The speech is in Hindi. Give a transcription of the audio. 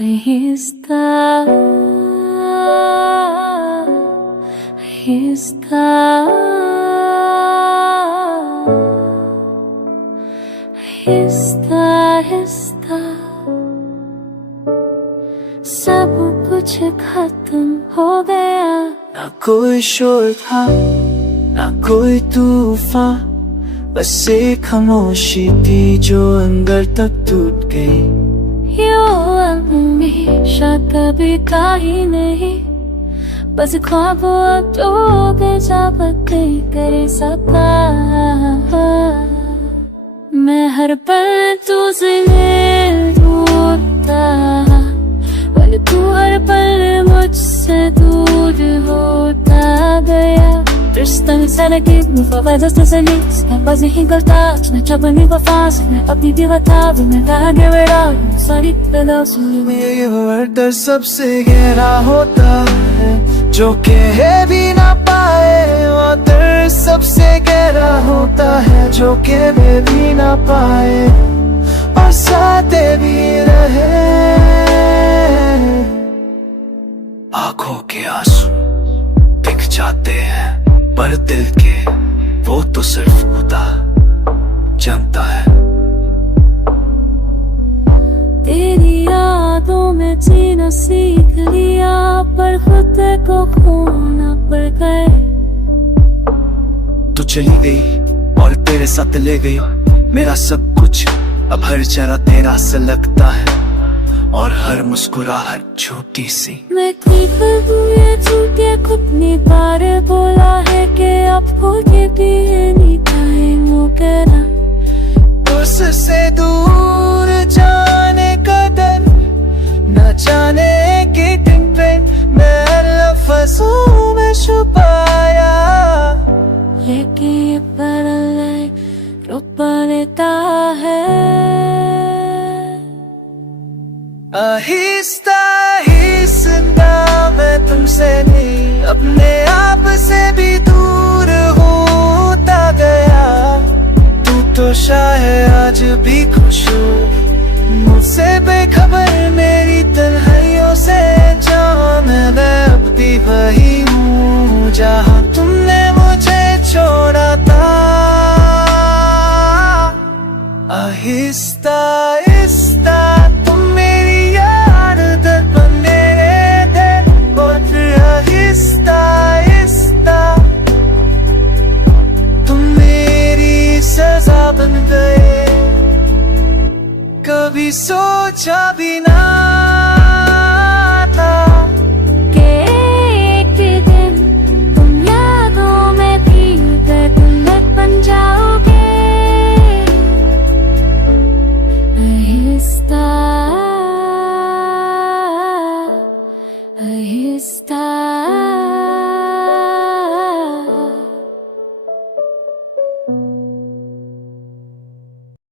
आहिस्ता आहिस्ता आहिस्ता आहिस्ता सब कुछ खत्म हो गया। ना कोई शोर था ना कोई तूफान, बस एक खामोशी थी जो अंदर तक टूट गई। यो हमेशा कभी था ही नहीं, बस ख्वाबों जो जा पते कर सका। मैं हर पल तुझसे ढूंढता, पर तू हर पल मुझसे दूर होता गया। Tristan sana que me faz feliz, é quase encantar, na chapa me faz, na अपनी दीवाता भी मैं कहाँ के बेड़ा, सारी पेदासु में ये दर्द सबसे गहरा होता है, जो कह भी ना पाए। वो दर्द सबसे गहरा होता है, जो कह भी ना पाए और साथे भी रहे। आंखों के आंसू दिख जाते हैं, पर दिल के वो तो सिर्फ खुदा जानता है। तेरी यादों में जीना सीख लिया, पर खुद को खोना पड़ गए। तू चली गई और तेरे साथ ले गई मेरा सब कुछ, अब हर जरा तेरा सा लगता है और हर मुस्कुराहट छोटी सी। मैं ठीक हूँ ये झूठे खुद ने बार बोला है कि आपको ये भी नहीं टाइम हो गया। उससे दूर जाने का डर, न जाने कि दिन पे मैं लफ्ज़ों में छुपाया। लेकिन ये परले रोक लेता है। आहिस्ता आहिस्ता मैं तुमसे नहीं, अपने आप से भी दूर होता गया। तू तो शायद आज भी खुश हो मुझसे बेखबर, मेरी तन्हाइयों से जहाँ मैं अब भी वही हूँ जहाँ तुमने मुझे छोड़ा था। आहिस्ता आहिस्ता तुम मेरी याद बन गए थे, और फिर आहिस्ता आहिस्ता तुम मेरी सजा बन गए। कभी सोचा भी ना